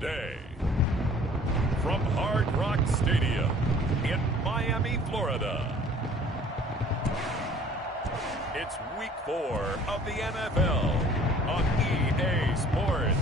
today. From Hard Rock Stadium in Miami, Florida. It's Week 4 of the NFL on EA Sports.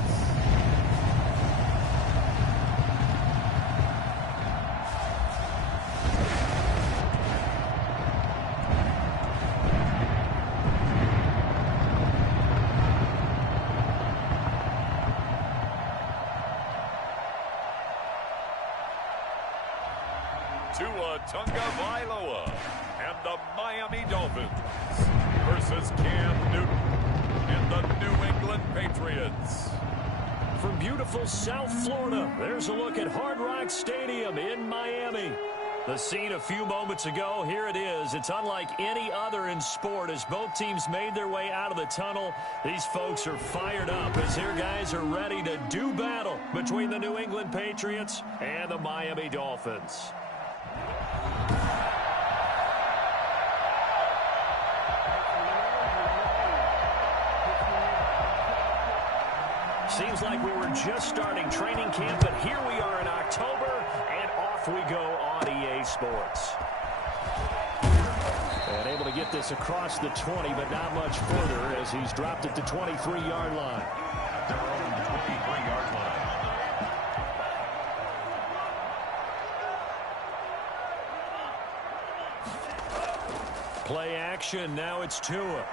Tua Tagovailoa and the Miami Dolphins versus Cam Newton and the New England Patriots. From beautiful South Florida, there's a look at Hard Rock Stadium in Miami. The scene a few moments ago, here it is. It's unlike any other in sport as both teams made their way out of the tunnel. These folks are fired up as their guys are ready to do battle between the New England Patriots and the Miami Dolphins. Seems like we were just starting training camp, but here we are in October, and off we go on EA Sports. And able to get this across the 20, but not much further as he's dropped it to 23-yard line. Their own 23-yard line. Play action, now it's Tua.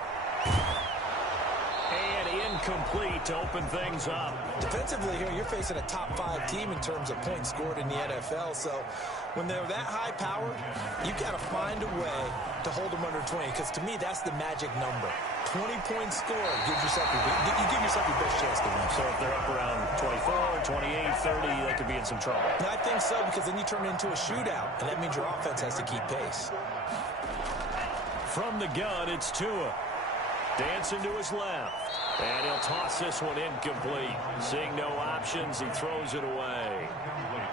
Incomplete to open things up. Defensively here, you're facing a top-5 team in terms of points scored in the NFL. So when they're that high powered, you've got to find a way to hold them under 20. Because to me, that's the magic number. 20 points scored gives yourself you give yourself your best chance to win. So if they're up around 24, 28, 30, they could be in some trouble. And I think so, because then you turn it into a shootout, and that means your offense has to keep pace. From the gun, it's Tua. Dancing to his left. And he'll toss this one incomplete. Seeing no options, he throws it away.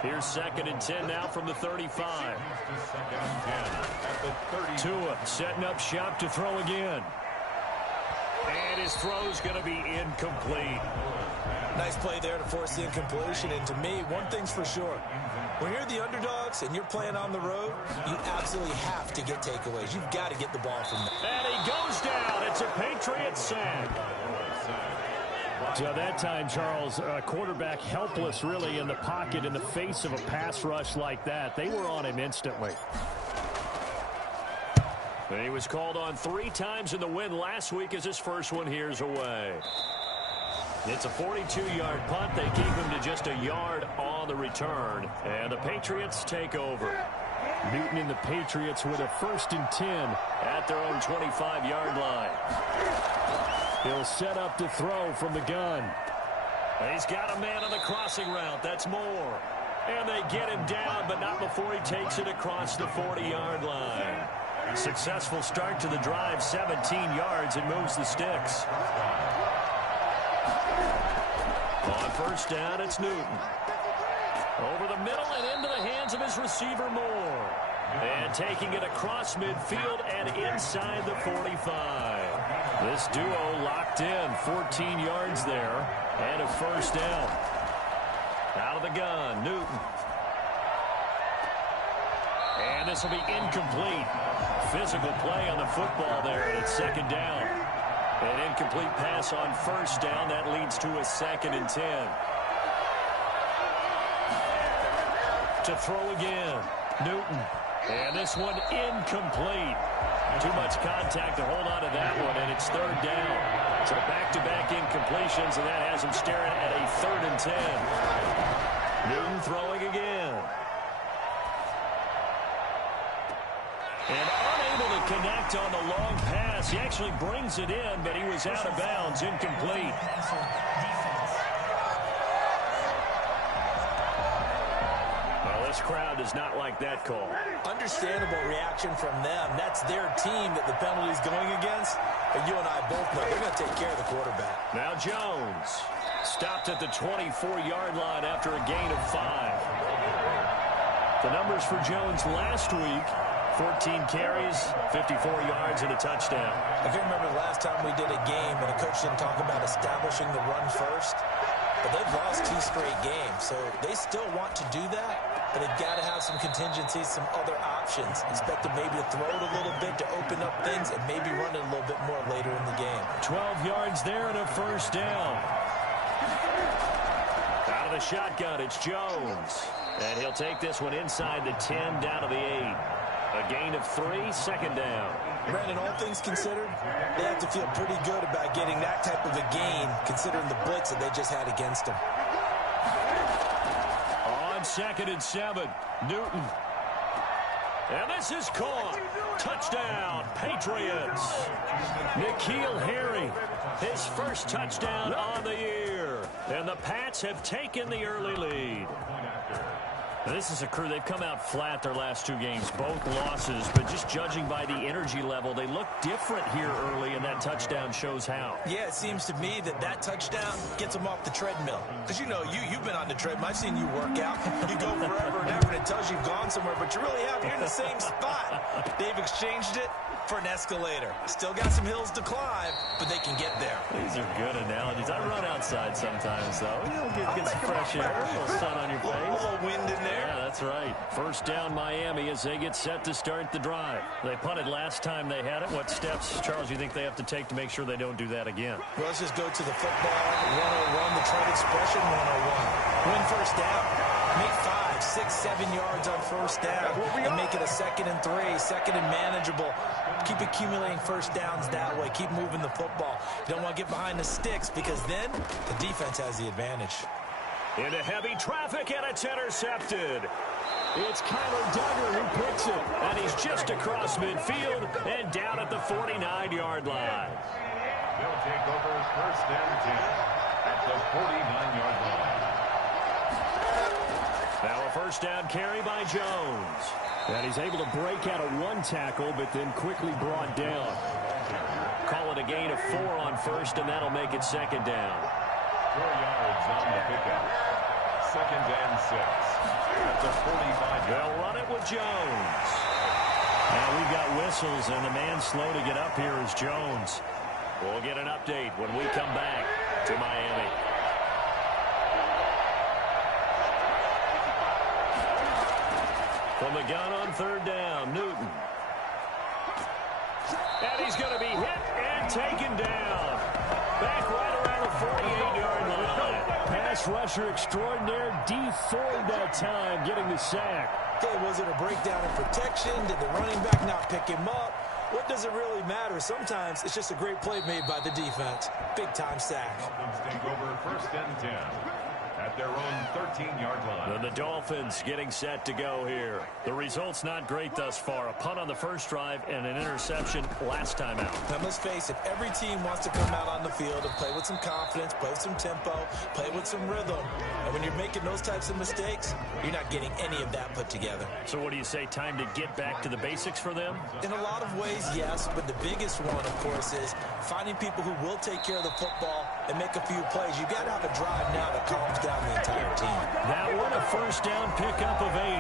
Here's 2nd and 10 now from the 35. Tua setting up shop to throw again. And his throw's going to be incomplete. Nice play there to force the incompletion. And to me, one thing's for sure. When you're the underdogs and you're playing on the road, you absolutely have to get takeaways. You've got to get the ball from them. And he goes down. It's a Patriot sack. So that time, Charles, quarterback helpless really in the pocket in the face of a pass rush like that. They were on him instantly. And he was called on 3 times in the win last week as his first one here's away. It's a 42-yard punt. They keep him to just a yard on the return. And the Patriots take over. Newton and the Patriots with a 1st and 10 at their own 25-yard line. He'll set up to throw from the gun. He's got a man on the crossing route. That's Moore. And they get him down, but not before he takes it across the 40-yard line. Successful start to the drive, 17 yards, and moves the sticks. On 1st down, it's Newton. Over the middle and into the hands of his receiver, Moore. And taking it across midfield and inside the 45. This duo locked in, 14 yards there, and a 1st down. Out of the gun, Newton. And this will be incomplete. Physical play on the football there, and it's 2nd down. An incomplete pass on 1st down. That leads to a 2nd and 10. To throw again, Newton. And this one incomplete. Too much contact to hold on to that one, and it's 3rd down. So back-to-back incompletions, and that has him staring at a 3rd and 10. Newton throwing again. And unable to connect on the long pass. He actually brings it in, but he was out of bounds, incomplete. This crowd does not like that call. Understandable reaction from them. That's their team that the penalty's going against. But you and I both know they're going to take care of the quarterback. Now Jones stopped at the 24-yard line after a gain of 5. The numbers for Jones last week, 14 carries, 54 yards, and a touchdown. I can remember the last time we did a game when a coach didn't talk about establishing the run first. but they've lost 2 straight games. So they still want to do that, but they've got to have some contingencies, some other options. Expect them maybe to throw it a little bit to open up things and maybe run it a little bit more later in the game. 12 yards there and a first down. Out of the shotgun, it's Jones. And he'll take this one inside the 10, down to the 8. A gain of 3, second down. Brandon, all things considered, they have to feel pretty good about getting that type of a gain, considering the blitz that they just had against them. On 2nd and 7, Newton. And this is caught. Touchdown, Patriots. N'Keal Harry, his first touchdown on the year. And the Pats have taken the early lead. Now, this is a crew, they've come out flat their last 2 games, both losses, but just judging by the energy level, they look different here early, and that touchdown shows how. Yeah, it seems to me that touchdown gets them off the treadmill. Because, you know, you've been on the treadmill. I've seen you work out. You go forever and ever, and it tells you've gone somewhere, but you really have. You're in the same spot. They've exchanged it for an escalator. Still got some hills to climb, but they can get there. These are good analogies. I run outside sometimes, though. You'll get some fresh air, a little sun on your face. A little wind in there. Yeah, that's right. First down, Miami, as they get set to start the drive. They punted last time they had it. What steps, Charles, you think they have to take to make sure they don't do that again? Well, let's just go to the football 101, the trade expression 101. Win first down. Make 5, 6, 7 yards on first down and make it a 2nd and 3, 2nd and manageable. Keep accumulating first downs that way. Keep moving the football. You don't want to get behind the sticks because then the defense has the advantage. Into heavy traffic, and it's intercepted. It's Kyler Duggar who picks it, and he's just across midfield and down at the 49-yard line. They'll take over first and 10 at the 49-yard line. Now a first down carry by Jones. And he's able to break out of 1 tackle, but then quickly brought down. Call it a gain of 4 on first, and that'll make it 2nd down. 4 yards on the pickup. 2nd and 6. That's a 45. They'll run it with Jones. Now we've got whistles, and the man slow to get up here is Jones. We'll get an update when we come back to Miami. From the gun on 3rd down, Newton. And he's going to be hit and taken down. Back right around the 48-yard line. Pass rusher extraordinaire, D Ford that time, getting the sack. Okay, was it a breakdown in protection? Did the running back not pick him up? What does it really matter? Sometimes it's just a great play made by the defense. Big-time sack. Dolphins take over first and 10 at their own 13-yard line. And the Dolphins getting set to go here. The result's not great thus far. A punt on the first drive and an interception last time out. Now, let's face it, every team wants to come out on the field and play with some confidence, play with some tempo, play with some rhythm. And when you're making those types of mistakes, you're not getting any of that put together. So what do you say, time to get back to the basics for them? In a lot of ways, yes, but the biggest one, of course, is finding people who will take care of the football and make a few plays. You got to have a drive now that calms down the entire team. That one, a first down pickup of 8.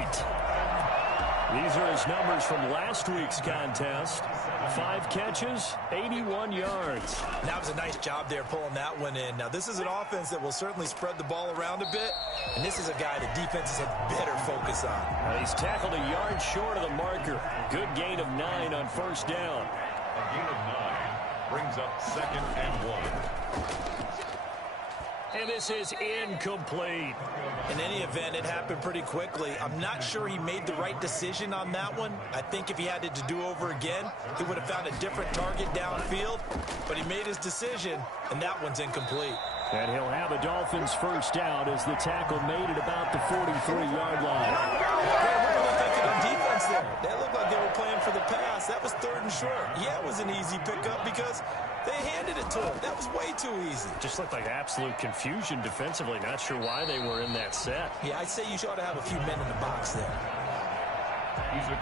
These are his numbers from last week's contest. 5 catches, 81 yards. That was a nice job there pulling that one in. Now, this is an offense that will certainly spread the ball around a bit, and this is a guy that defenses have better focus on. Now he's tackled a yard short of the marker. Good gain of 9 on first down. A gain of 9 brings up 2nd and 1. And this is incomplete. In any event, it happened pretty quickly. I'm not sure he made the right decision on that one. I think if he had it to do over again, he would have found a different target downfield. But he made his decision, and that one's incomplete. And he'll have a Dolphins first down as the tackle made it about the 43-yard line. What were they thinking on defense there? That looked like they were playing for the pass. That was 3rd and short. Yeah, it was an easy pickup because they handed it to him. That was way too easy. Just looked like absolute confusion defensively. Not sure why they were in that set. Yeah, I'd say you ought to have a few men in the box there.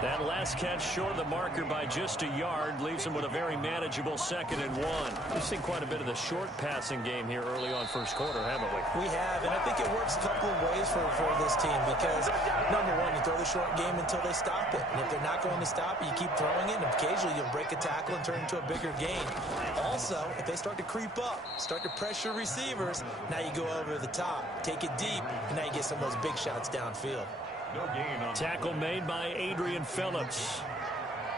That last catch short of the marker by just a yard leaves him with a very manageable 2nd and 1. We've seen quite a bit of the short passing game here early on first quarter, haven't we? We have, and I think it works a couple of ways for this team because, number one, you throw the short game until they stop it. And if they're not going to stop it, you keep throwing it, and occasionally you'll break a tackle and turn it into a bigger gain. Also, if they start to creep up, start to pressure receivers, now you go over the top, take it deep, and now you get some of those big shots downfield. No gain on Tackle made by Adrian Phillips.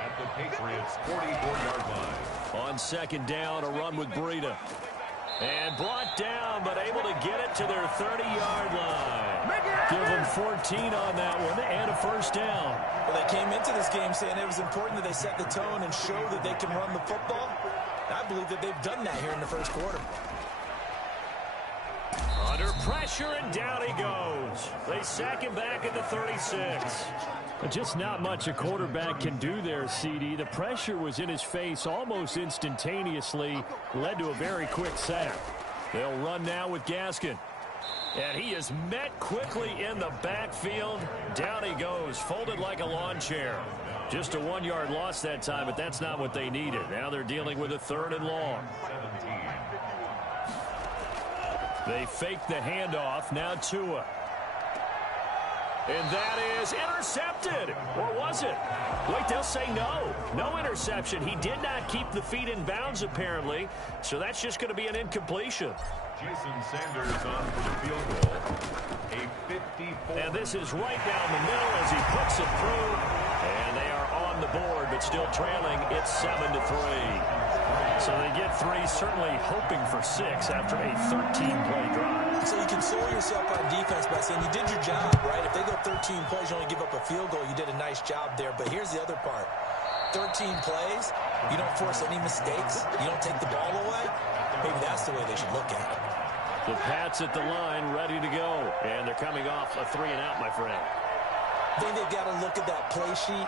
at the Patriots' 44-yard line. On 2nd down, a run with Breida. And brought down, but able to get it to their 30-yard line. Give them 14 on that one and a 1st down. Well, they came into this game saying it was important that they set the tone and show that they can run the football. I believe that they've done that here in the first quarter. Under pressure, and down he goes. They sack him back at the 36. Just not much a quarterback can do there, CD. The pressure was in his face almost instantaneously, led to a very quick sack. They'll run now with Gaskin. And he is met quickly in the backfield. Down he goes, folded like a lawn chair. Just a 1-yard loss that time, but that's not what they needed. Now they're dealing with a 3rd and long. 17. They fake the handoff. Now Tua. And that is intercepted. Or was it? Wait, they'll say no. No interception. He did not keep the feet in bounds, apparently. So that's just going to be an incompletion. Jason Sanders on for the field goal. A 54. And this is right down the middle as he puts it through. And they are on the board, but still trailing. It's 7-3. So they get 3, certainly hoping for 6 after a 13-play drive. So you console yourself on defense by saying you did your job, right? If they go 13 plays, you only give up a field goal, you did a nice job there. But here's the other part. 13 plays, you don't force any mistakes, you don't take the ball away. Maybe that's the way they should look at it. The Pats at the line, ready to go. And they're coming off a 3-and-out, my friend. I think they've got to look at that play sheet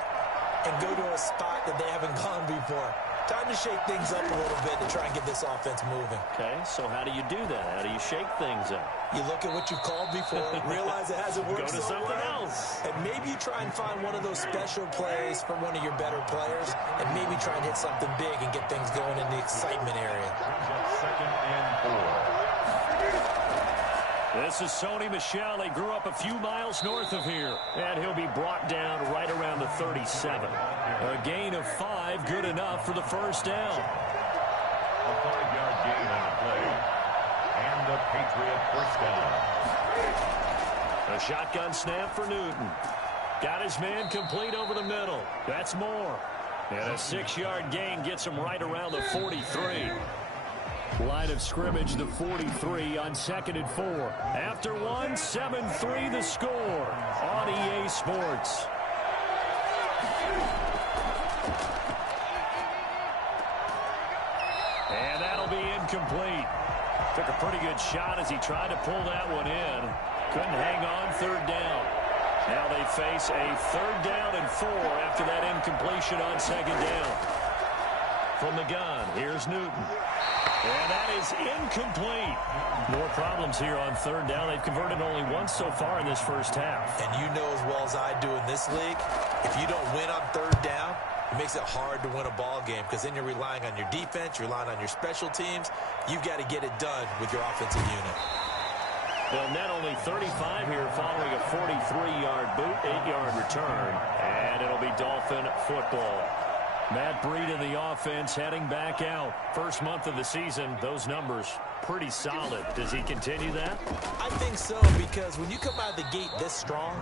and go to a spot that they haven't gone before. Time to shake things up a little bit to try and get this offense moving. Okay, so how do you do that? How do you shake things up? You look at what you've called before, realize it hasn't worked Go to so something well, else. and maybe you try and find one of those special plays from one of your better players, and maybe try and hit something big and get things going in the excitement area. 2nd and 4. This is Sony Michel. He grew up a few miles north of here. And he'll be brought down right around the 37. A gain of 5, good enough for the 1st down. A 5-yard gain on the play. And the Patriot 1st down. A shotgun snap for Newton. Got his man complete over the middle. That's more. And a 6-yard gain gets him right around the 43. Line of scrimmage, the 43 on 2nd and 4. After 1, 7-3 the score on EA Sports. And that'll be incomplete. Took a pretty good shot as he tried to pull that one in. Couldn't hang on, 3rd down. Now they face a 3rd down and 4 after that incompletion on 2nd down. From the gun, here's Newton. And that is incomplete. More problems here on 3rd down. They've converted only once so far in this first half. And you know as well as I do in this league, if you don't win on 3rd down, it makes it hard to win a ball game because then you're relying on your defense, you're relying on your special teams. You've got to get it done with your offensive unit. Well, net only 35 here following a 43-yard boot, 8-yard return. And it'll be Dolphin football. Matt Breida, the offense, heading back out. First month of the season, those numbers pretty solid. Does he continue that? I think so, because when you come out of the gate this strong,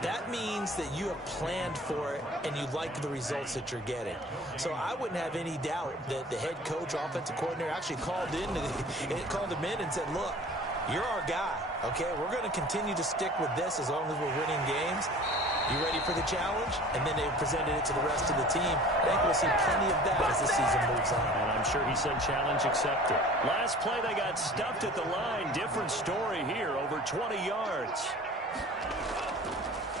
that means that you have planned for it and you like the results that you're getting. So I wouldn't have any doubt that the head coach, offensive coordinator, actually called him in and said, look, you're our guy, okay? We're going to continue to stick with this as long as we're winning games. You ready for the challenge? And then they presented it to the rest of the team. I think we'll see plenty of that as the season moves on. And I'm sure he said challenge accepted. Last play, they got stuffed at the line. Different story here, over 20 yards.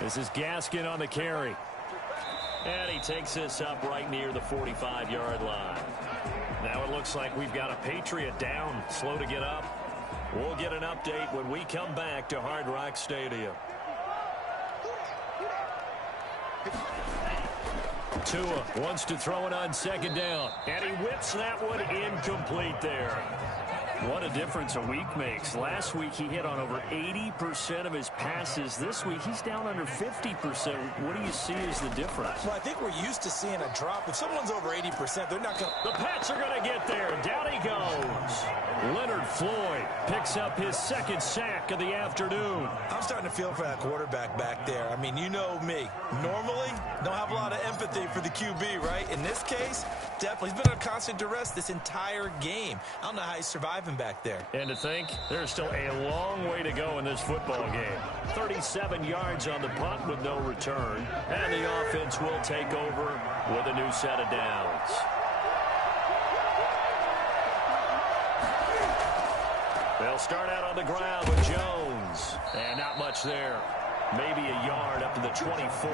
This is Gaskin on the carry. And he takes this up right near the 45-yard line. Now it looks like we've got a Patriot down, slow to get up. We'll get an update when we come back to Hard Rock Stadium. Tua wants to throw it on second down, and he whips that one incomplete there. What a difference a week makes. Last week he hit on over 80% of his passes. This week he's down under 50%. What do you see as the difference? Well, I think we're used to seeing a drop. If someone's over 80%, they're not going to... The Pats are going to get there. Down he goes. Leonard Floyd picks up his second sack of the afternoon. I'm starting to feel for that quarterback back there. I mean, you know me. Normally, don't have a lot of empathy for the QB, right? In this case, definitely. He's been under constant duress this entire game. I don't know how he's surviving back there. And to think, there's still a long way to go in this football game. 37 yards on the punt with no return. And the offense will take over with a new set of downs. They'll start out on the ground with Jones. And not much there. Maybe a yard up to the 24.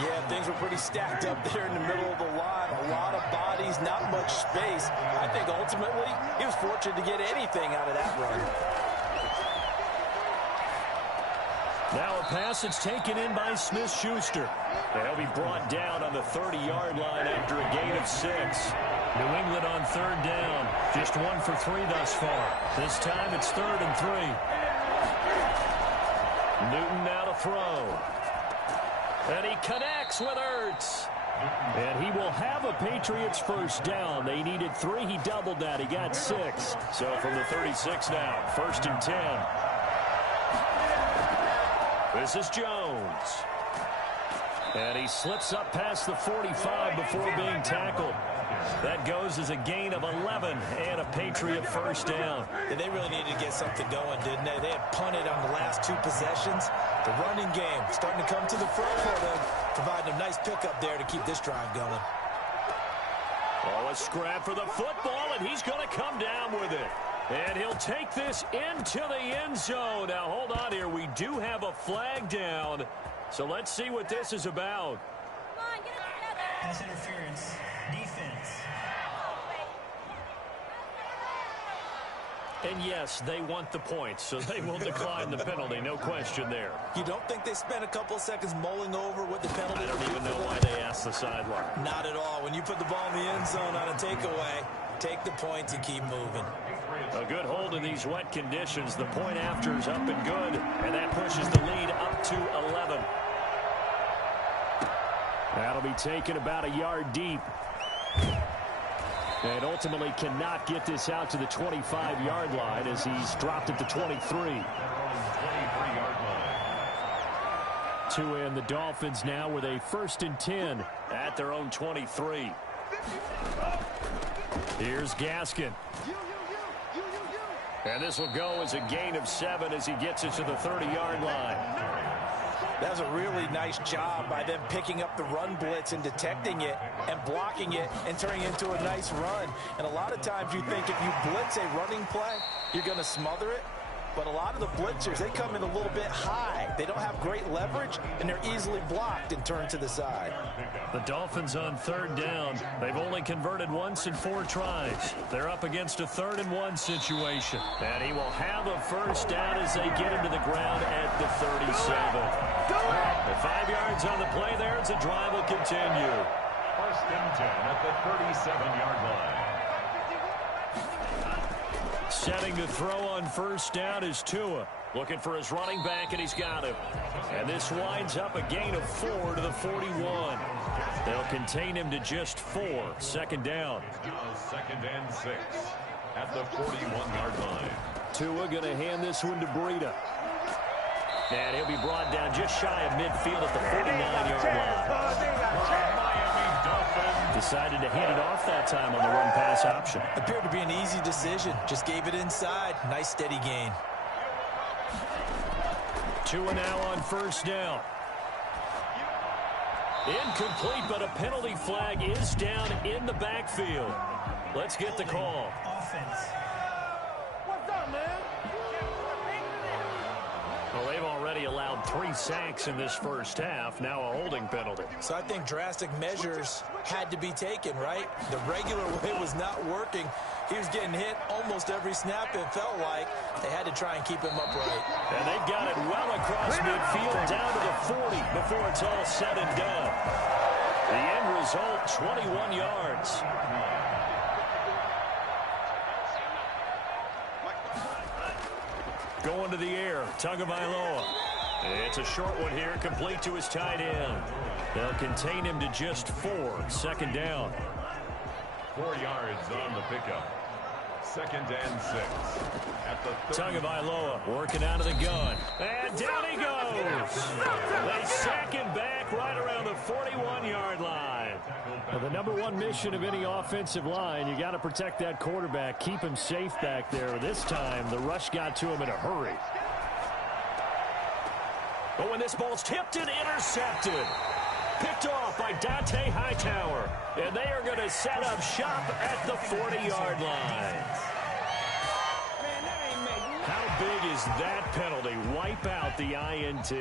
Yeah, things were pretty stacked up there in the middle of the line. A lot of bodies, not much space. I think ultimately he was fortunate to get anything out of that run. Now a pass that's taken in by Smith-Schuster. They'll be brought down on the 30-yard line after a gain of 6. New England on third down. Just 1 for 3 thus far. This time it's 3rd and 3. Newton now to throw. And he connects with Ertz. And he will have a Patriots first down. They needed 3. He doubled that. He got 6. So from the 36 now, 1st and 10. This is Jones. And he slips up past the 45 before being tackled. That goes as a gain of 11 and a Patriot first down. And they really needed to get something going, didn't they? They had punted on the last 2 possessions. The running game starting to come to the front for them, providing a nice pickup there to keep this drive going. Oh, a scrap for the football, and he's going to come down with it. And he'll take this into the end zone. Now, hold on here. We do have a flag down. So let's see what this is about. Come on, get it together. Pass interference. Defense. And yes, they want the points, so they will decline the penalty. No question there. You don't think they spent a couple of seconds mulling over what the penalty I don't would even be know for why them? they asked the sideline. Not at all. When you put the ball in the end zone on a takeaway, take the points and keep moving. A good hold in these wet conditions. The point after is up and good, and that pushes the lead up to 11. That'll be taken about a yard deep. And ultimately cannot get this out to the 25-yard line as he's dropped at the 23. Tua and the Dolphins now with a 1st and 10 at their own 23. Here's Gaskin. And this will go as a gain of 7 as he gets it to the 30-yard line. That was a really nice job by them picking up the run blitz and detecting it and blocking it and turning it into a nice run. And a lot of times you think if you blitz a running play, you're going to smother it. But a lot of the blitzers, they come in a little bit high. They don't have great leverage, and they're easily blocked and turned to the side. The Dolphins on 3rd down. They've only converted once in 4 tries. They're up against a 3rd and 1 situation. And he will have a first down as they get him to the ground at the 37. The 5 yards on the play there as the drive will continue. 1st and 10 at the 37-yard line. Setting to throw on 1st down is Tua. Looking for his running back, and he's got him. And this winds up a gain of 4 to the 41. They'll contain him to just 4. 2nd down. 2nd and 6 at the 41-yard line. Tua going to hand this one to Breida. And he'll be brought down just shy of midfield at the 49-yard line. Miami Dolphins. Decided to hand it off that time on the run-pass option. Appeared to be an easy decision. Just gave it inside. Nice steady gain. Tua now on 1st down. Incomplete, but a penalty flag is down in the backfield. Let's get the call. Offense. Well, they've already allowed 3 sacks in this first half. Now a holding penalty. So I think drastic measures had to be taken, right? The regular way was not working. He was getting hit almost every snap, it felt like. They had to try and keep him upright. And they've got it well across midfield down to the 40 before it's all said and done. The end result, 21 yards. Going to the air, Tagovailoa. It's a short one here, complete to his tight end. They'll contain him to just 4, second down. 4 yards on the pickup. 2nd and 6. At the 30. Tagovailoa working out of the gun. And down he goes. They sack him back right around the 41-yard line. Well, the number one mission of any offensive line, you got to protect that quarterback, keep him safe back there. This time, the rush got to him in a hurry. But when this ball's tipped and intercepted. Picked off by Dante Hightower. And they are going to set up shop at the 40-yard line. How big is that penalty? Wipe out the INT.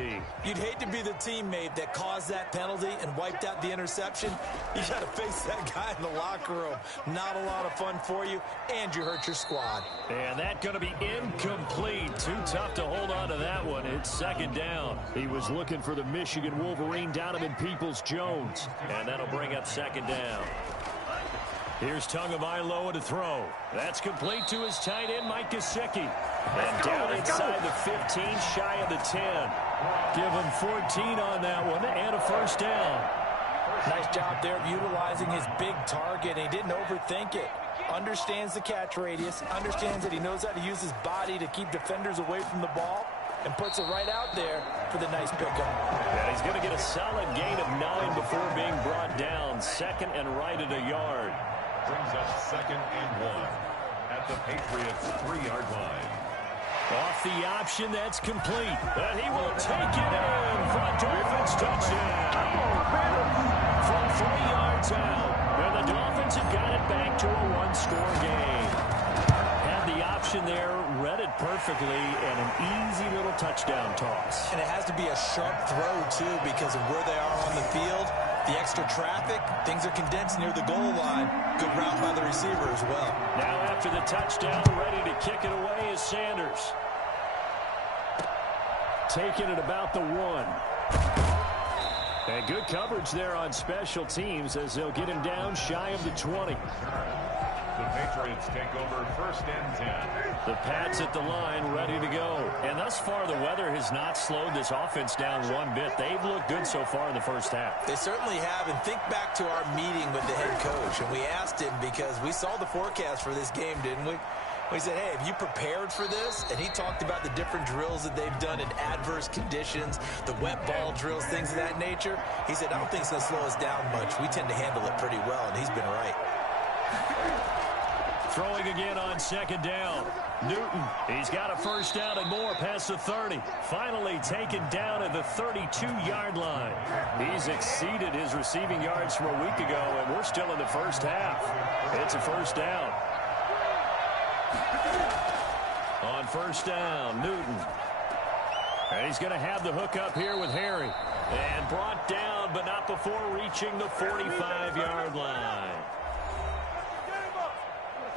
You'd hate to be the teammate that caused that penalty and wiped out the interception. You got to face that guy in the locker room. Not a lot of fun for you, and you hurt your squad. And that's going to be incomplete. Too tough to hold on to that one. It's second down. He was looking for the Michigan Wolverine, Donovan Peoples-Jones. And that'll bring up second down. Here's Tagovailoa to throw. That's complete to his tight end, Mike Gesicki. And down inside the 15, shy of the 10. Give him 14 on that one and a first down. Nice job there of utilizing his big target. He didn't overthink it. Understands the catch radius. Understands that he knows how to use his body to keep defenders away from the ball. And puts it right out there for the nice pickup. Yeah, he's going to get a solid gain of 9 before being brought down. Second and right at a yard. Brings up 2nd and 1 at the Patriots' 3-yard line. Off the option, that's complete. And he will take it in for a Dolphins touchdown. From 3 yards out. And the Dolphins have got it back to a 1-score game. Had the option there, read it perfectly, and an easy little touchdown toss. And it has to be a sharp throw, too, because of where they are on the field. The extra traffic, things are condensed near the goal line. Good route by the receiver as well. Now after the touchdown, ready to kick it away is Sanders. Taking it about the 1. And good coverage there on special teams as they'll get him down shy of the 20. The Patriots take over 1st and 10. The Pats at the line, ready to go. And thus far, the weather has not slowed this offense down one bit. They've looked good so far in the first half. They certainly have. And think back to our meeting with the head coach. And we asked him because we saw the forecast for this game, didn't we? We said, hey, have you prepared for this? And he talked about the different drills that they've done in adverse conditions, the wet ball drills, things of that nature. He said, I don't think it's going to slow us down much. We tend to handle it pretty well, and he's been right. Throwing again on second down. Newton, he's got a first down and more past the 30. Finally taken down at the 32-yard line. He's exceeded his receiving yards from a week ago, and we're still in the first half. It's a first down. On first down, Newton. And he's going to have the hook up here with Harry. And brought down, but not before reaching the 45-yard line.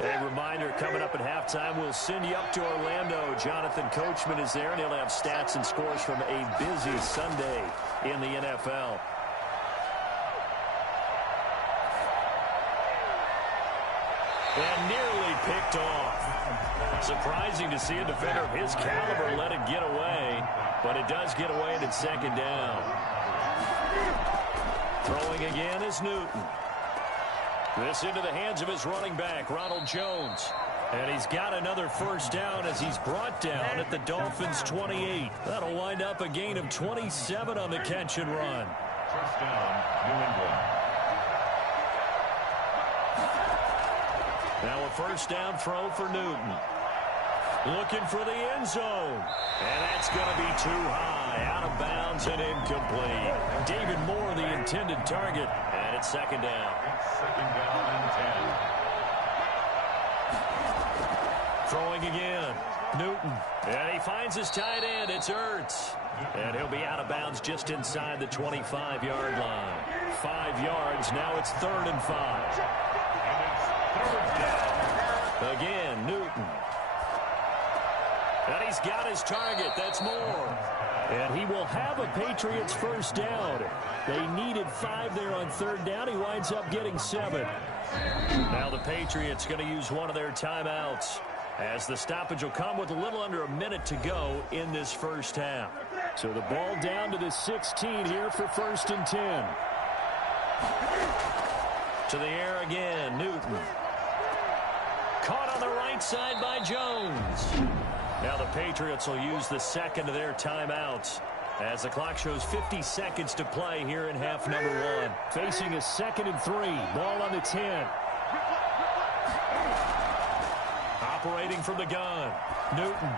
A reminder, coming up at halftime, we'll send you up to Orlando. Jonathan Coachman is there, and he'll have stats and scores from a busy Sunday in the NFL. And nearly picked off. Surprising to see a defender of his caliber let it get away, but it does get away and it's second down. Throwing again is Newton. This into the hands of his running back, Ronald Jones. And he's got another first down as he's brought down at the Dolphins' 28. That'll wind up a gain of 27 on the catch and run. First down, New England. Now a first down throw for Newton. Looking for the end zone. And that's going to be too high. Out of bounds and incomplete. David Moore, the intended target. And it's second down. Second down and 10. Throwing again. Newton. And he finds his tight end. It's Ertz. And he'll be out of bounds just inside the 25-yard line. 5 yards. Now it's 3rd and 5. And it's 3rd down. Again, Newton. And he's got his target. That's Moore. And he will have a Patriots first down. They needed 5 there on third down. He winds up getting 7. Now the Patriots going to use one of their timeouts, as the stoppage will come with a little under a minute to go in this first half. So the ball down to the 16 here for 1st and 10. To the air again, Newton. Caught on the right side by Jones. Now the Patriots will use the second of their timeouts, as the clock shows 50 seconds to play here in half number 1. Facing a 2nd and 3. Ball on the 10. Operating from the gun, Newton.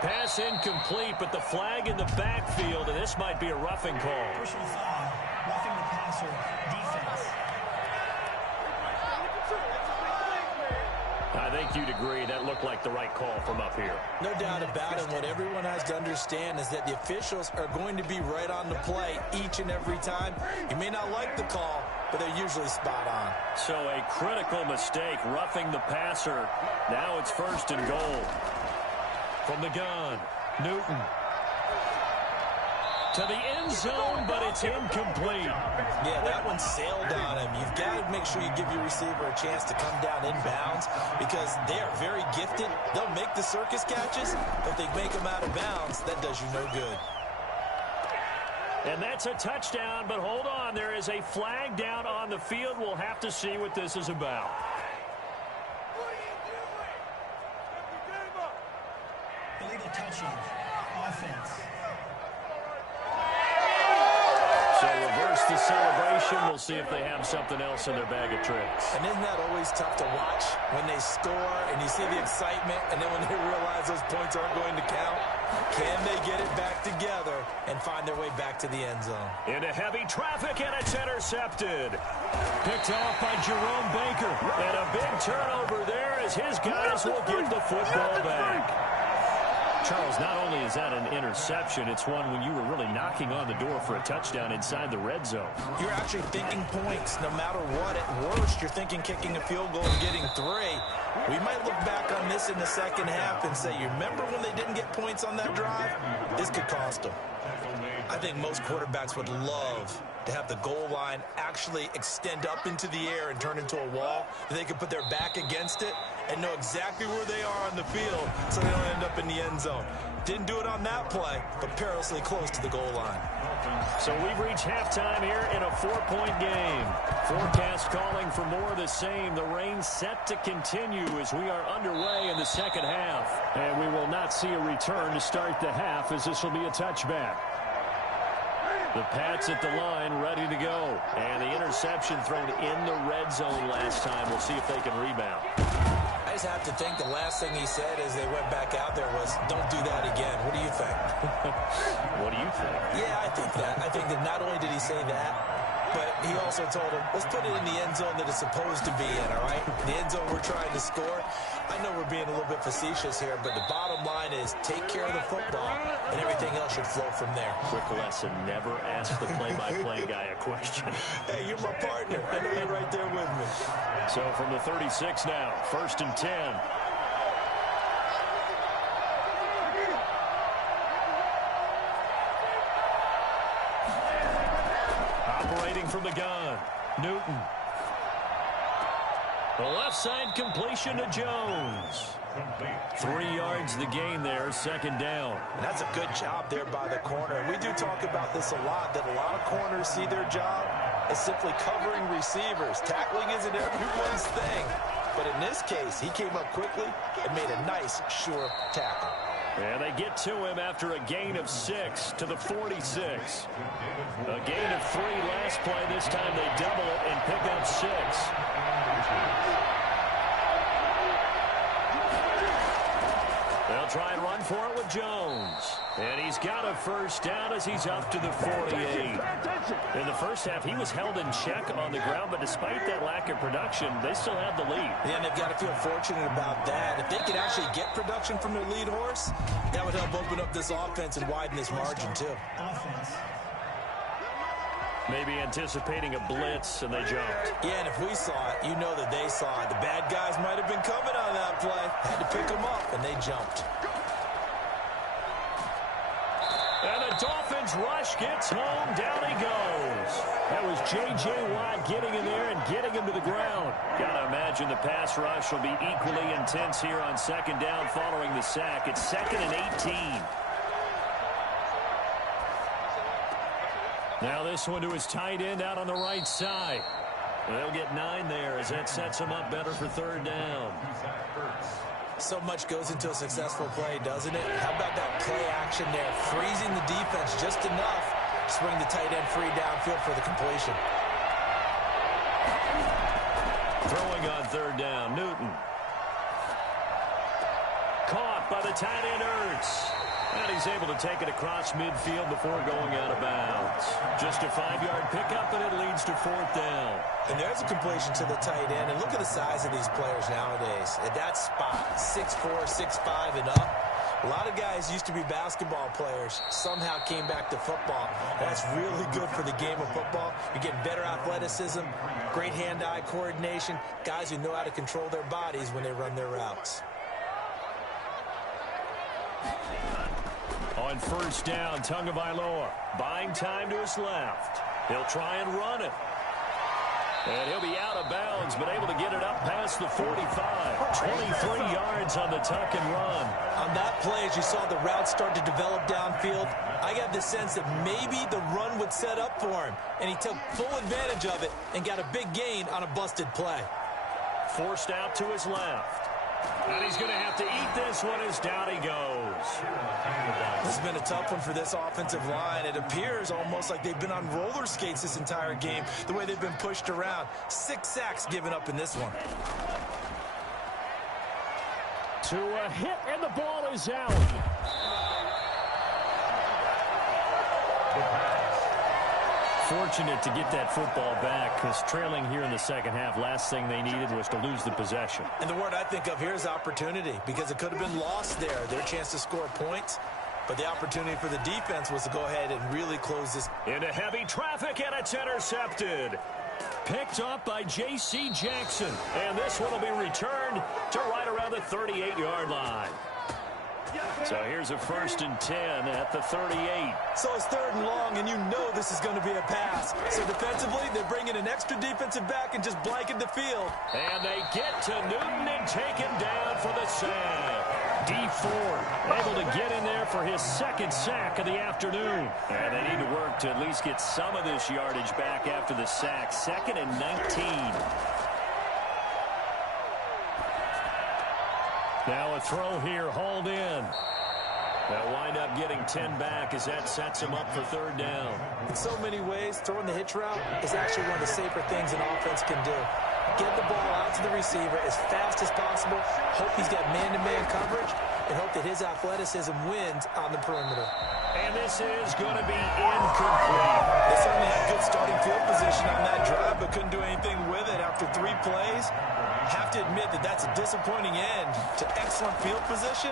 Pass incomplete, but the flag in the backfield, and this might be a roughing call. Personal foul. Roughing the passer. Defense. I think you'd agree that looked like the right call from up here. No doubt about it. What everyone has to understand is that the officials are going to be right on the play each and every time. You may not like the call, but they're usually spot on. So a critical mistake, roughing the passer. Now it's 1st and goal. From the gun, Newton. To the end zone, but it's incomplete. Yeah, that one sailed on him. You've got to make sure you give your receiver a chance to come down inbounds, because they are very gifted. They'll make the circus catches, but if they make them out of bounds, that does you no good. And that's a touchdown, but hold on. There is a flag down on the field. We'll have to see what this is about. Illegal touching. Offense. So reverse the celebration. We'll see if they have something else in their bag of tricks. And isn't that always tough to watch when they score and you see the excitement, and then when they realize those points aren't going to count? Can they get it back together and find their way back to the end zone? Into heavy traffic, and it's intercepted. Picked off by Jerome Baker. And a big turnover there as his guys will get the football back. Charles, not only is that an interception, it's one when you were really knocking on the door for a touchdown inside the red zone. You're actually thinking points no matter what. At worst, you're thinking kicking a field goal and getting 3. We might look back on this in the second half and say, you remember when they didn't get points on that drive? This could cost them. I think most quarterbacks would love to have the goal line actually extend up into the air and turn into a wall. They could put their back against it and know exactly where they are on the field so they don't end up in the end zone. Didn't do it on that play, but perilously close to the goal line. So we've reached halftime here in a 4-point game. Forecast calling for more of the same. The rain set to continue as we are underway in the second half. And we will not see a return to start the half, as this will be a touchback. The Pats at the line, ready to go. And the interception thrown in the red zone last time. We'll see if they can rebound. I just have to think the last thing he said as they went back out there was, don't do that again. What do you think? What do you think? Yeah, I think that. I think that not only did he say that, but he also told him, let's put it in the end zone that it's supposed to be in, all right? The end zone we're trying to score. I know we're being a little bit facetious here, but the bottom line is take care of the football, and everything else should flow from there. Quick lesson, never ask the play-by-play guy a question. Hey, you're my partner. I know you're right there with me. So from the 36 now, 1st and 10. Operating from the gun, Newton. The left side completion to Jones. 3 yards the gain there, 2nd down. And that's a good job there by the corner. And we do talk about this a lot, that a lot of corners see their job as simply covering receivers. Tackling isn't everyone's thing. But in this case, he came up quickly and made a nice, sure tackle. And they get to him after a gain of 6 to the 46. A gain of 3 last play. This time they double it and pick up 6. They'll try and run for it with Jones. And he's got a first down as he's up to the 48. In the first half, he was held in check on the ground, but despite that lack of production, they still have the lead. Yeah, and they've got to feel fortunate about that. If they could actually get production from their lead horse, that would help open up this offense and widen this margin, too. Offense. Maybe anticipating a blitz, and they jumped. Yeah, and if we saw it, you know that they saw it. The bad guys might have been coming on that play. Had to pick them up, and they jumped. And The Dolphins rush gets home. Down he goes. That was J.J. Watt getting in there and getting him to the ground. Got to imagine the pass rush will be equally intense here on second down following the sack. It's 2nd and 18. Now this one to his tight end out on the right side. They'll get 9 there as that sets him up better for third down. So much goes into a successful play, doesn't it? How about that play action there? Freezing the defense just enough to swing the tight end free downfield for the completion. Throwing on third down, Newton. Caught by the tight end, Ertz. And he's able to take it across midfield before going out of bounds. Just a 5-yard pickup, and it leads to fourth down. And there's a completion to the tight end. And look at the size of these players nowadays. At that spot, 6'4", 6'5", and up. A lot of guys used to be basketball players, somehow came back to football. That's really good for the game of football. You're getting better athleticism, great hand-eye coordination, guys who know how to control their bodies when they run their routes. On first down, Tagovailoa buying time to his left. He'll try and run it. And he'll be out of bounds, but able to get it up past the 45. 23 yards on the tuck and run. On that play, as you saw the route start to develop downfield, I got the sense that maybe the run would set up for him. And he took full advantage of it and got a big gain on a busted play. Forced out to his left. And he's going to have to eat this one as down he goes. This has been a tough one for this offensive line. It appears almost like they've been on roller skates this entire game, the way they've been pushed around. 6 sacks given up in this one. To a hit, and the ball is out. Fortunate to get that football back, because trailing here in the second half, last thing they needed was to lose the possession. And the word I think of here is opportunity, because it could have been lost there. Their chance to score points, but the opportunity for the defense was to go ahead and really close this. Into heavy traffic, and it's intercepted. Picked up by J.C. Jackson. And this one will be returned to right around the 38-yard line. So here's a 1st and 10 at the 38. So it's 3rd and long, and you know this is going to be a pass. So defensively, they're bringing an extra defensive back and just blanket the field. And they get to Newton and take him down for the sack. Dee Ford able to get in there for his 2nd sack of the afternoon. And they need to work to at least get some of this yardage back after the sack. 2nd and 19. Now a throw here, hauled in. They'll wind up getting 10 back as that sets him up for third down. In so many ways, throwing the hitch route is actually one of the safer things an offense can do. Get the ball out to the receiver as fast as possible, hope he's got man-to-man coverage, and hope that his athleticism wins on the perimeter. And this is going to be incomplete. They certainly had good starting field position on that drive, but couldn't do anything with it after 3 plays. Have to admit that that's a disappointing end to excellent field position.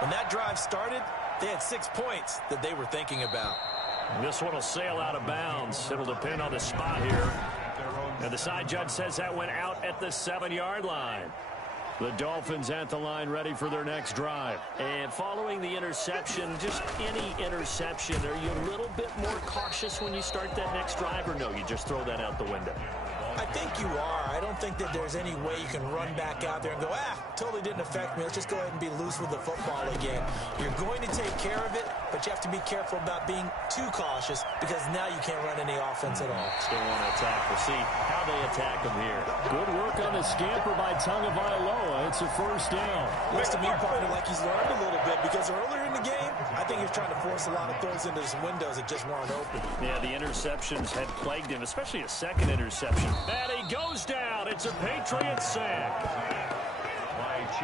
When that drive started, they had 6 points that they were thinking about. This one will sail out of bounds. It'll depend on the spot here. And the side judge says that went out at the 7-yard line. The Dolphins at the line, ready for their next drive. And following the interception, just any interception, are you a little bit more cautious when you start that next drive, or no, you just throw that out the window? I think you are. I don't think that there's any way you can run back out there and go, totally didn't affect me. Let's just go ahead and be loose with the football again. You're going to take care of it, but you have to be careful about being too cautious, because now you can't run any offense at all. Still want to attack. We'll see how they attack them here. Good work on the scamper by Tagovailoa. It's a 1st down. Looks to me, partner, like he's learned a little bit, because earlier in the game, I think he was trying to force a lot of throws into his windows that just weren't open. Yeah, the interceptions had plagued him, especially a 2nd interception. And he goes down. It's a Patriot sack.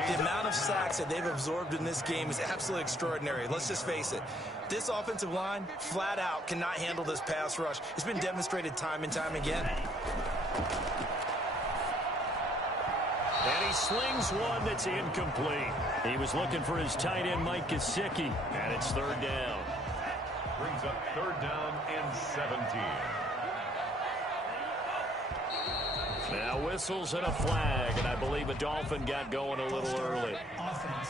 The amount of sacks that they've absorbed in this game is absolutely extraordinary. Let's just face it. This offensive line, flat out, cannot handle this pass rush. It's been demonstrated time and time again. And he slings one that's incomplete. He was looking for his tight end, Mike Gesicki, and it's 3rd down. Brings up 3rd down and 17. Now whistles and a flag, and I believe a Dolphin got going a little early. Offense.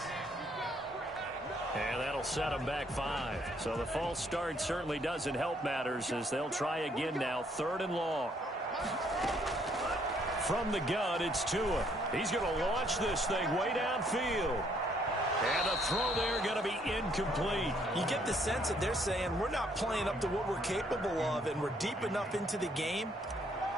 And that'll set them back 5. So the false start certainly doesn't help matters as they'll try again now. 3rd and long. From the gun, it's Tua. He's going to launch this thing way downfield. And the throw there going to be incomplete. You get the sense that they're saying we're not playing up to what we're capable of, and we're deep enough into the game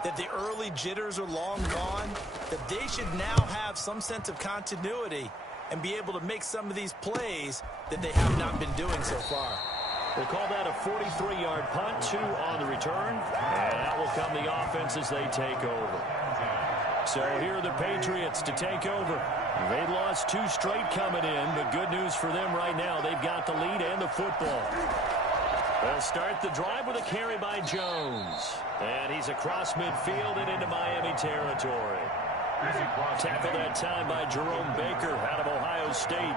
that the early jitters are long gone, that they should now have some sense of continuity and be able to make some of these plays that they have not been doing so far. We'll call that a 43-yard punt, 2 on the return, and that will come the offense as they take over. So here are the Patriots to take over. They lost 2 straight coming in, but good news for them right now. They've got the lead and the football. They'll start the drive with a carry by Jones. And he's across midfield and into Miami territory. Tackled that time by Jerome Baker out of Ohio State. 3.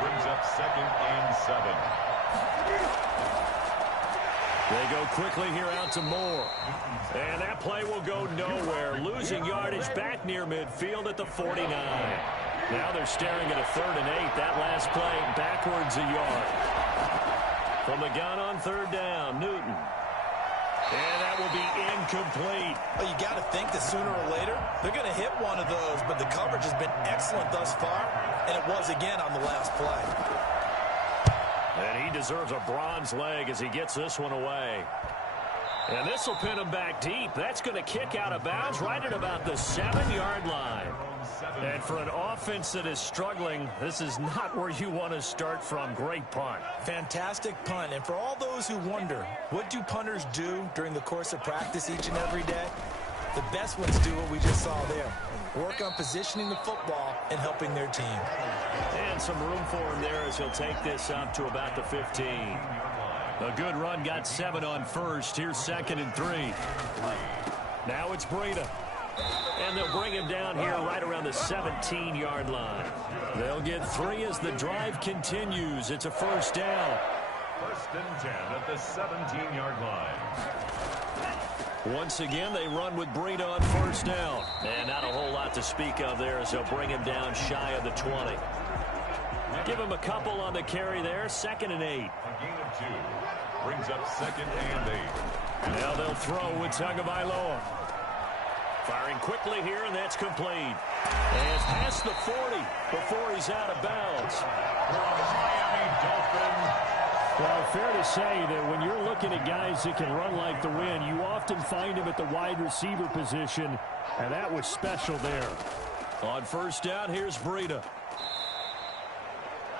Brings up 2nd and 7. They go quickly here out to Moore. And that play will go nowhere. Losing yardage back near midfield at the 49. Now they're staring at a 3rd and 8. That last play backwards a yard. From the gun on 3rd down, Newton. And that will be incomplete. Well, you got to think that sooner or later they're going to hit one of those, but the coverage has been excellent thus far, and it was again on the last play. And he deserves a bronze leg as he gets this one away. And this will pin him back deep. That's going to kick out of bounds right at about the 7-yard line. And for an offense that is struggling, this is not where you want to start from. Great punt. Fantastic punt. And for all those who wonder, what do punters do during the course of practice each and every day? The best ones do what we just saw there. Work on positioning the football and helping their team. And some room for him there as he'll take this up to about the 15. A good run, got 7 on first. Here's 2nd and 3. Now it's Breida. And they'll bring him down here right around the 17-yard line. They'll get 3 as the drive continues. It's a 1st down. 1st and 10 at the 17-yard line. Once again, they run with Breida on 1st down. And not a whole lot to speak of there as they'll bring him down shy of the 20. Give him a couple on the carry there. 2nd and 8. A gain of 2. Brings up 2nd and 8. Now they'll throw with Tagovailoa. Firing quickly here, and that's complete. And past the 40 before he's out of bounds. Miami Dolphins. Well, fair to say that when you're looking at guys that can run like the wind, you often find him at the wide receiver position, and that was special there. On 1st down, here's Breida.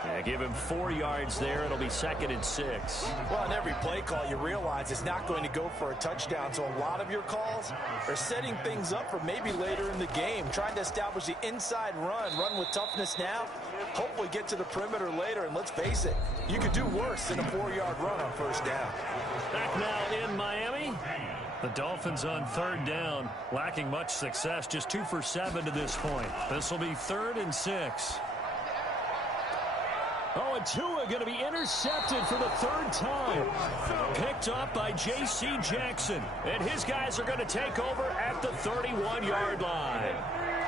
Yeah, give him 4 yards there. It'll be 2nd and 6. Well, on every play call, you realize it's not going to go for a touchdown. So a lot of your calls are setting things up for maybe later in the game, trying to establish the inside run with toughness now, hopefully get to the perimeter later. And let's face it, you could do worse than a 4-yard run on 1st down. Back now in Miami. The Dolphins on 3rd down, lacking much success, just 2 for 7 to this point. This will be 3rd and 6. Oh, and Tua going to be intercepted for the 3rd time. Picked up by J.C. Jackson. And his guys are going to take over at the 31-yard line.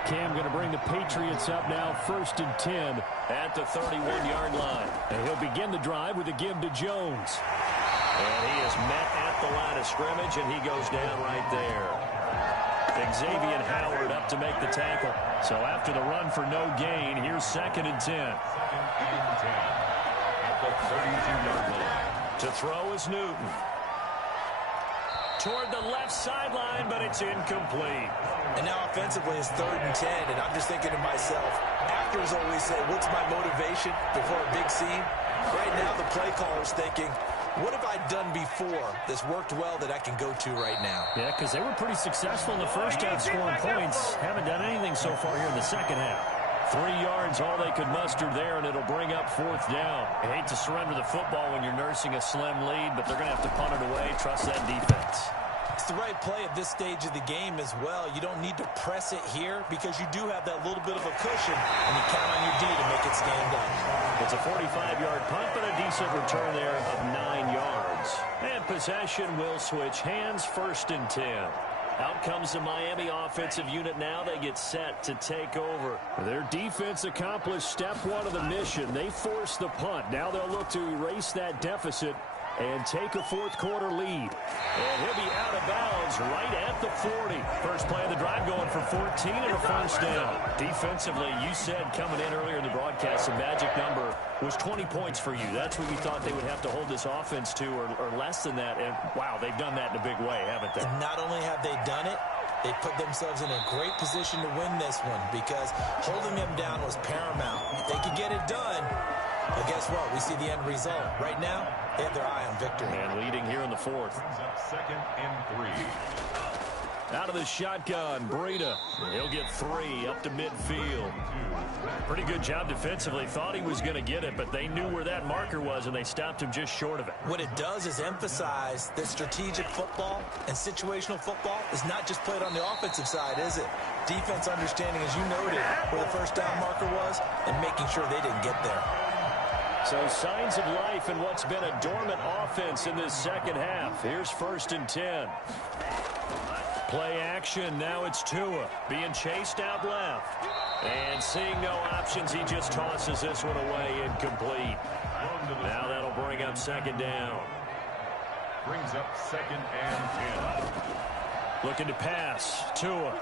Cam going to bring the Patriots up now 1st and 10. At the 31-yard line. And he'll begin the drive with a give to Jones. And he is met at the line of scrimmage, and he goes down right there. Xavier Howard up to make the tackle. So after the run for no gain, here's 2nd and 10. 2nd and 10 at the 32-yard line. To throw is Newton. Toward the left sideline, but it's incomplete. And now offensively it's 3rd and 10, and I'm just thinking to myself, actors always say, what's my motivation before a big scene? Right now the play caller's thinking, what have I done before that's worked well that I can go to right now? Yeah, because they were pretty successful in the first half scoring points. Haven't done anything so far here in the second half. 3 yards, all they could muster there, and it'll bring up 4th down. I hate to surrender the football when you're nursing a slim lead, but they're going to have to punt it away. Trust that defense. It's the right play at this stage of the game as well. You don't need to press it here because you do have that little bit of a cushion, and you count on your D to make it stand up. It's a 45-yard punt, but a decent return there of 9 yards. And possession will switch hands, 1st and 10. Out comes the Miami offensive unit now. They get set to take over. Their defense accomplished step one of the mission. They forced the punt. Now they'll look to erase that deficit and take a fourth quarter lead. And he'll be out of bounds right at the 40. First play of the drive going for 14 and a first down. Defensively, you said coming in earlier in the broadcast, the magic number was 20 points for you. That's what you thought they would have to hold this offense to, or less than that. And, wow, they've done that in a big way, haven't they? And not only have they done it, they put themselves in a great position to win this one because holding them down was paramount. If they could get it done, well, guess what? We see the end result. Right now, they have their eye on victory. And leading here in the fourth. Second and 3. Out of the shotgun, Breida. He'll get 3 up to midfield. Pretty good job defensively. Thought he was going to get it, but they knew where that marker was, and they stopped him just short of it. What it does is emphasize that strategic football and situational football is not just played on the offensive side, is it? Defense understanding, as you noted, where the first down marker was and making sure they didn't get there. So signs of life in what's been a dormant offense in this second half. Here's 1st and 10. Play action. Now it's Tua being chased out left. And seeing no options, he just tosses this one away incomplete. Now that'll bring up 2nd down. Brings up 2nd and 10. Looking to pass. Tua.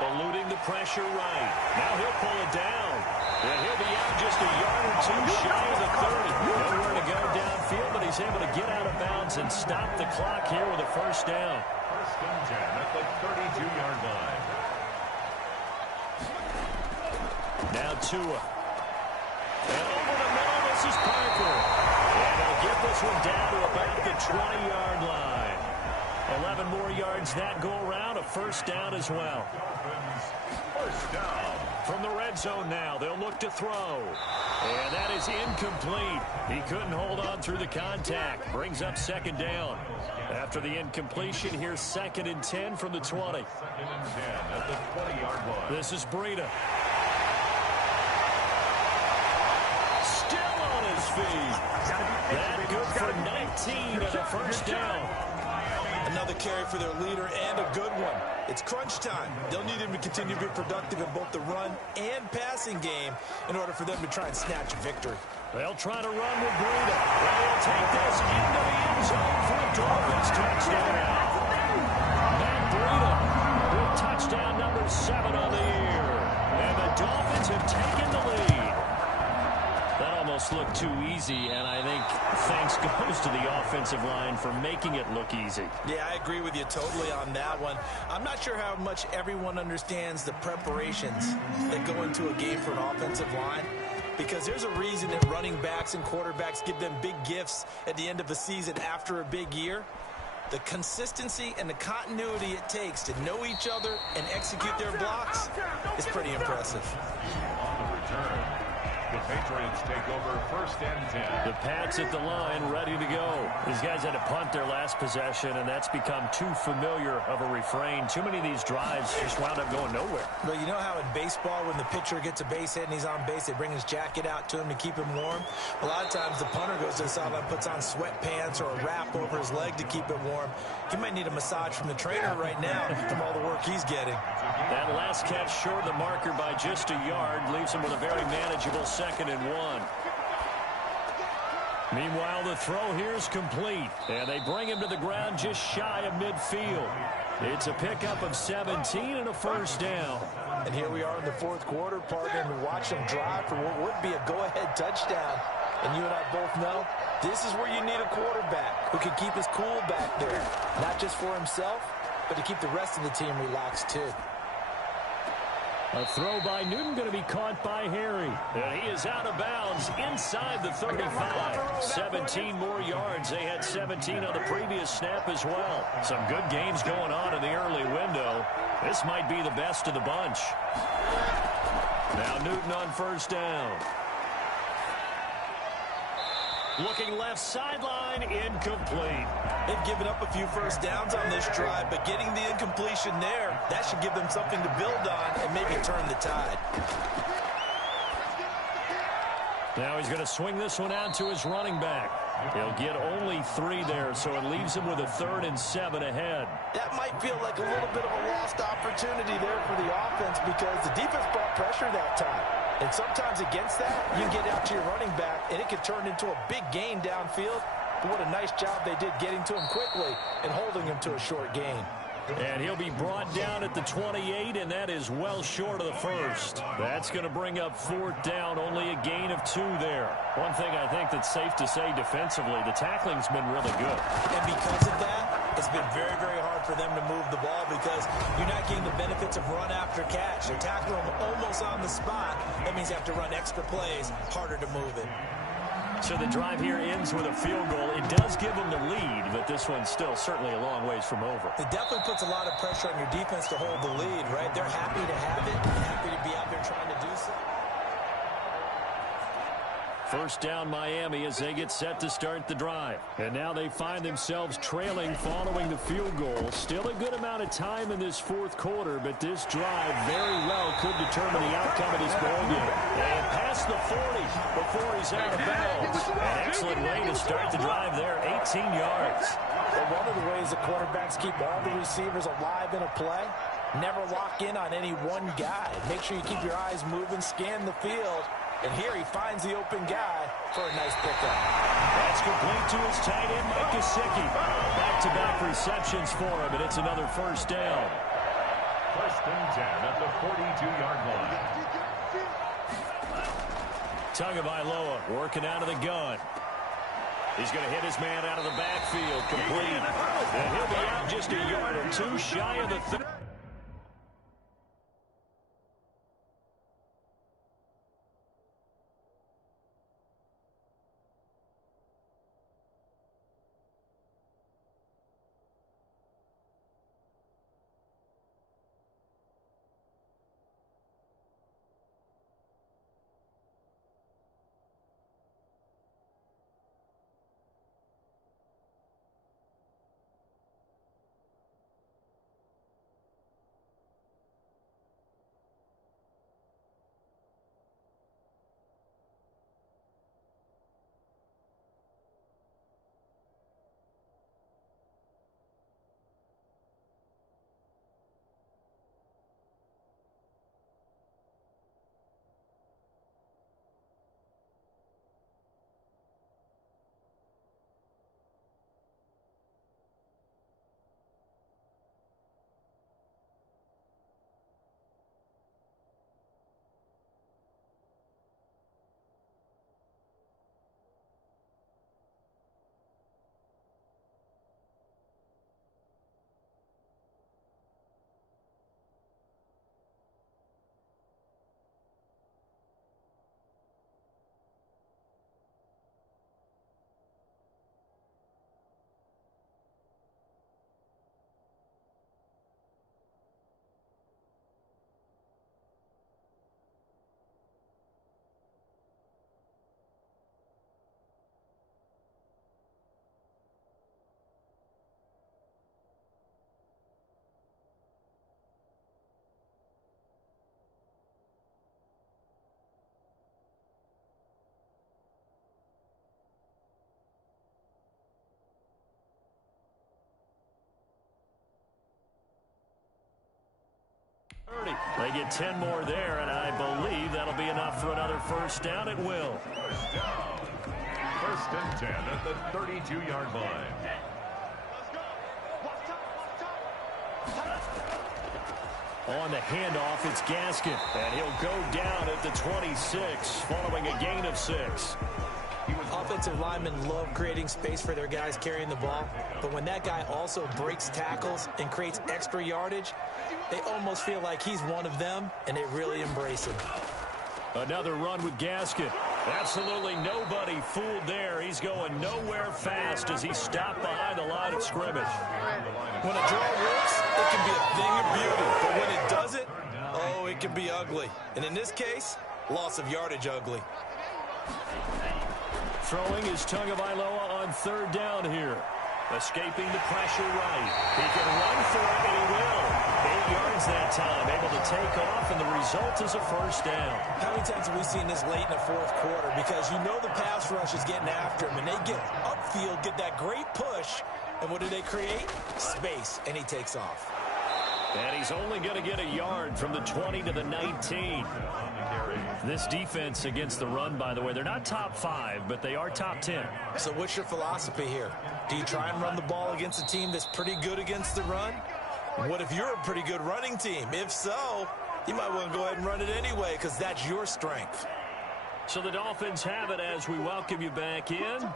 Eluding the pressure right. Now he'll pull it down. And he'll be out just a yard or two shy of the 30. Nowhere to go downfield, but he's able to get out of bounds and stop the clock here with a first down. 1st and 10 at the 32-yard line. Now Tua. And over the middle, this is Parker. And they'll get this one down to about the 20-yard line. 11 more yards that go around, a first down as well. First down. From the red zone now, they'll look to throw. And that is incomplete. He couldn't hold on through the contact. Brings up 2nd down. After the incompletion, here's 2nd and 10 from the 20. 2nd and 10 at the 20-yard line. This is Breida. Still on his feet. That good for 19 and a first down. Another carry for their leader and a good one. It's crunch time. They'll need him to continue to be productive in both the run and passing game in order for them to try and snatch a victory. They'll try to run with Breida. They'll take this into the end zone for a Dolphins touchdown. Matt Breida with touchdown number 7 on the year. And the Dolphins have taken the lead. That almost looked too easy, and I think thanks goes to the offensive line for making it look easy. Yeah, I agree with you totally on that one. I'm not sure how much everyone understands the preparations that go into a game for an offensive line, because there's a reason that running backs and quarterbacks give them big gifts at the end of a season after a big year. The consistency and the continuity it takes to know each other and execute their blocks is pretty impressive. On the return, the Patriots take over 1st and 10. The Pats at the line, ready to go. These guys had to punt their last possession, and that's become too familiar of a refrain. Too many of these drives just wound up going nowhere. Well, you know how in baseball, when the pitcher gets a base hit and he's on base, they bring his jacket out to him to keep him warm? A lot of times the punter goes to the sideline, puts on sweatpants or a wrap over his leg to keep him warm. He might need a massage from the trainer right now from all the work he's getting. That last catch short of the marker by just a yard leaves him with a very manageable 2nd and 1. Meanwhile, the throw here is complete, and they bring him to the ground just shy of midfield. It's a pickup of 17 and a first down. And here we are in the 4th quarter, partner, and watch them drive for what would be a go-ahead touchdown. And you and I both know this is where you need a quarterback who can keep his cool back there, not just for himself, but to keep the rest of the team relaxed too. A throw by Newton going to be caught by Harry. And he is out of bounds inside the 35. 17 more yards. They had 17 on the previous snap as well. Some good games going on in the early window. This might be the best of the bunch. Now Newton on first down. Looking left sideline, incomplete. They've given up a few first downs on this drive, but getting the incompletion there, that should give them something to build on and maybe turn the tide. Now he's going to swing this one out to his running back. He'll get only 3 there, so it leaves him with a 3rd and 7 ahead. That might feel like a little bit of a lost opportunity there for the offense because the defense brought pressure that time. And sometimes against that, you can get out to your running back, and it can turn into a big gain downfield. But what a nice job they did getting to him quickly and holding him to a short gain. And he'll be brought down at the 28, and that is well short of the first. That's going to bring up 4th down, only a gain of 2 there. One thing I think that's safe to say defensively, the tackling's been really good. And because of that, it's been very, very hard for them to move the ball because you're not getting the benefits of run after catch. They're tackling them almost on the spot. That means you have to run extra plays, harder to move it. So the drive here ends with a field goal. It does give them the lead, but this one's still certainly a long ways from over. It definitely puts a lot of pressure on your defense to hold the lead, right? They're happy to have it, happy to be out there trying to do so. First down Miami as they get set to start the drive. And now they find themselves trailing following the field goal. Still a good amount of time in this 4th quarter, but this drive very well could determine the outcome of this ball game. And past the 40 before he's out of bounds. An excellent way to start the drive there, 18 yards. Well, one of the ways the quarterbacks keep all the receivers alive in a play, never lock in on any one guy. Make sure you keep your eyes moving, scan the field. And here he finds the open guy for a nice pickup. That's complete to his tight end, Mike Gesicki. Back-to-back receptions for him, and it's another first down. 1st and 10 at the 42-yard line. Tagovailoa working out of the gun. He's going to hit his man out of the backfield, complete. And he'll be out just a yard or 2 shy of the 30. They get 10 more there, and I believe that'll be enough for another first down. It will. First down. 1st and 10 at the 32-yard line. On the handoff, it's Gaskin, and he'll go down at the 26, following a gain of 6. Offensive linemen love creating space for their guys carrying the ball, but when that guy also breaks tackles and creates extra yardage, they almost feel like he's one of them, and they really embrace him. Another run with Gaskin. Absolutely nobody fooled there. He's going nowhere fast as he stopped behind the line of scrimmage. When a draw works, it can be a thing of beauty, but when it doesn't, oh, it can be ugly. And in this case, loss of yardage ugly. Throwing is Tagovailoa on 3rd down here. Escaping the pressure right. He can run for it, and he will. 8 yards that time, able to take off, and the result is a first down. How many times have we seen this late in the fourth quarter? Because you know the pass rush is getting after him, and they get upfield, get that great push, and what do they create? Space, and he takes off. And he's only going to get a yard from the 20 to the 19. This defense against the run, by the way, they're not top 5, but they are top 10. So what's your philosophy here? Do you try and run the ball against a team that's pretty good against the run? What if you're a pretty good running team? If so, you might want to go ahead and run it anyway because that's your strength. So the Dolphins have it as we welcome you back in.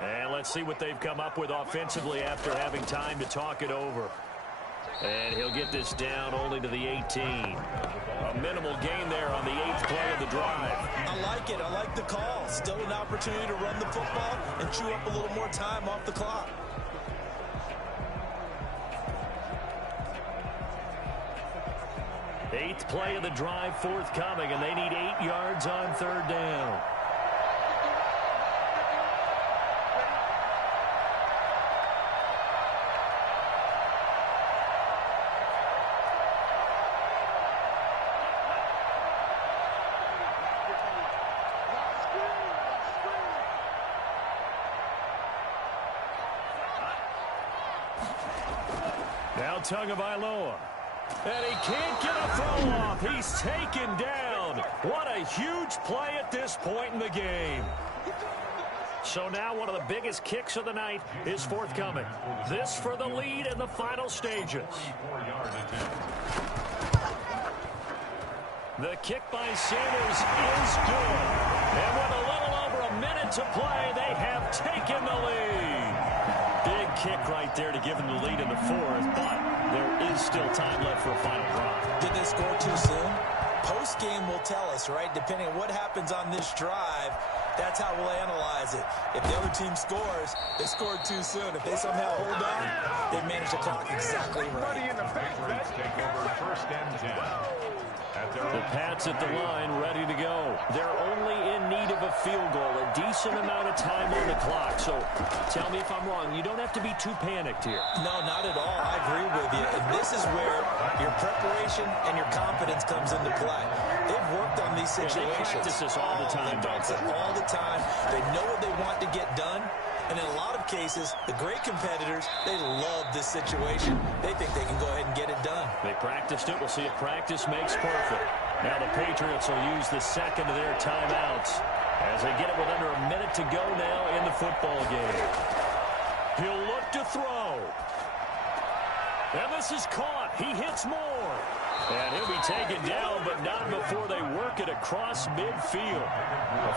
And let's see what they've come up with offensively after having time to talk it over. And he'll get this down only to the 18. A minimal gain there on the 8th play of the drive. I like it. I like the call. Still an opportunity to run the football and chew up a little more time off the clock. Eighth play of the drive forthcoming, and they need 8 yards on 3rd down. Now Tagovailoa. And he can't get a throw off. He's taken down. What a huge play at this point in the game. So now one of the biggest kicks of the night is forthcoming. This for the lead in the final stages. The kick by Sanders is good. And with a little over a minute to play, they have taken the lead. Big kick right there to give them the lead in the 4th, but there is still time left for a final drive. Did they score too soon? Post-game will tell us, right? Depending on what happens on this drive, that's how we'll analyze it. If the other team scores, they scored too soon. If they somehow hold on, they manage the clock exactly right. Take over 1st and 10. The Pats at the line, ready to go. They're only in need of a field goal, a decent amount of time on the clock. So tell me if I'm wrong. You don't have to be too panicked here. No, not at all. I agree with you. And this is where your preparation and your confidence comes into play. They've worked on these situations. They practice this all the time, They practice it all the time. They know what they want to get done. And in a lot of cases, the great competitors, they love this situation. They think they can go ahead and get it done. They practiced it. We'll see if practice makes perfect. Now the Patriots will use the second of their timeouts as they get it with under a minute to go now in the football game. He'll look to throw. And this is caught. He hits more. And he'll be taken down, but not before they work it across midfield.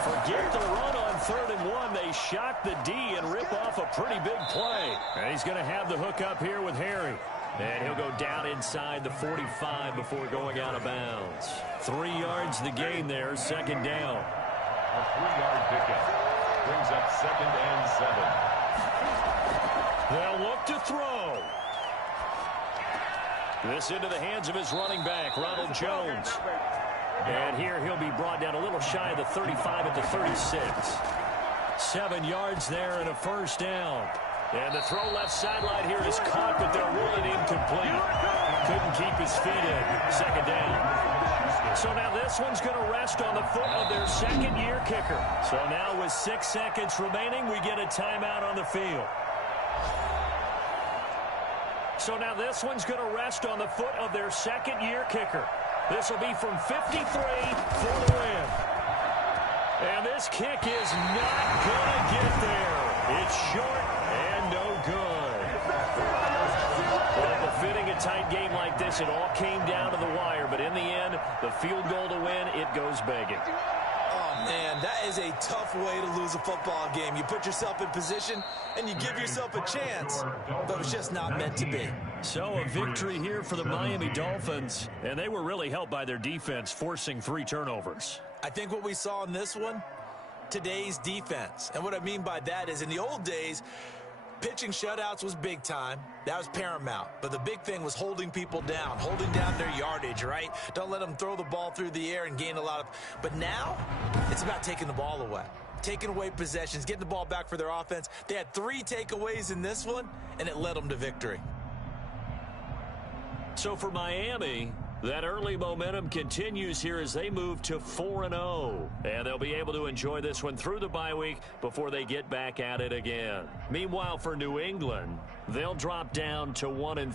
Forget the run on 3rd and 1. They shock the D and rip off a pretty big play. And he's going to have the hook up here with Harry. And he'll go down inside the 45 before going out of bounds. 3 yards the gain there, 2nd down. A 3-yard pickup brings up 2nd and 7. They'll look to throw. This into the hands of his running back, Ronald Jones. And here he'll be brought down a little shy of the 35 at the 36. 7 yards there and a 1st down. And the throw left sideline here is caught, but they're ruling incomplete. Couldn't keep his feet in. 2nd down. So now this one's going to rest on the foot of their 2nd-year kicker. So now with 6 seconds remaining, we get a timeout on the field. So now this one's going to rest on the foot of their 2nd-year kicker. This will be from 53 for the win. And this kick is not going to get there. It's short and no good. Well, befitting a tight game like this, it all came down to the wire. But in the end, the field goal to win, it goes begging. Oh, man, that is a tough way to lose a football game. You put yourself in position, and you give yourself a chance, but it's just not meant to be. So a victory here for the Miami Dolphins, and they were really helped by their defense, forcing 3 turnovers. I think what we saw in this one, today's defense. And what I mean by that is in the old days, pitching shutouts was big time. That was paramount. But the big thing was holding people down, holding down their yardage, right? Don't let them throw the ball through the air and gain a lot of... But now, it's about taking the ball away. Taking away possessions, getting the ball back for their offense. They had 3 takeaways in this one, and it led them to victory. So for Miami, That early momentum continues here as they move to 4-0. And they'll be able to enjoy this one through the bye week before they get back at it again. Meanwhile, for New England, they'll drop down to 1-3.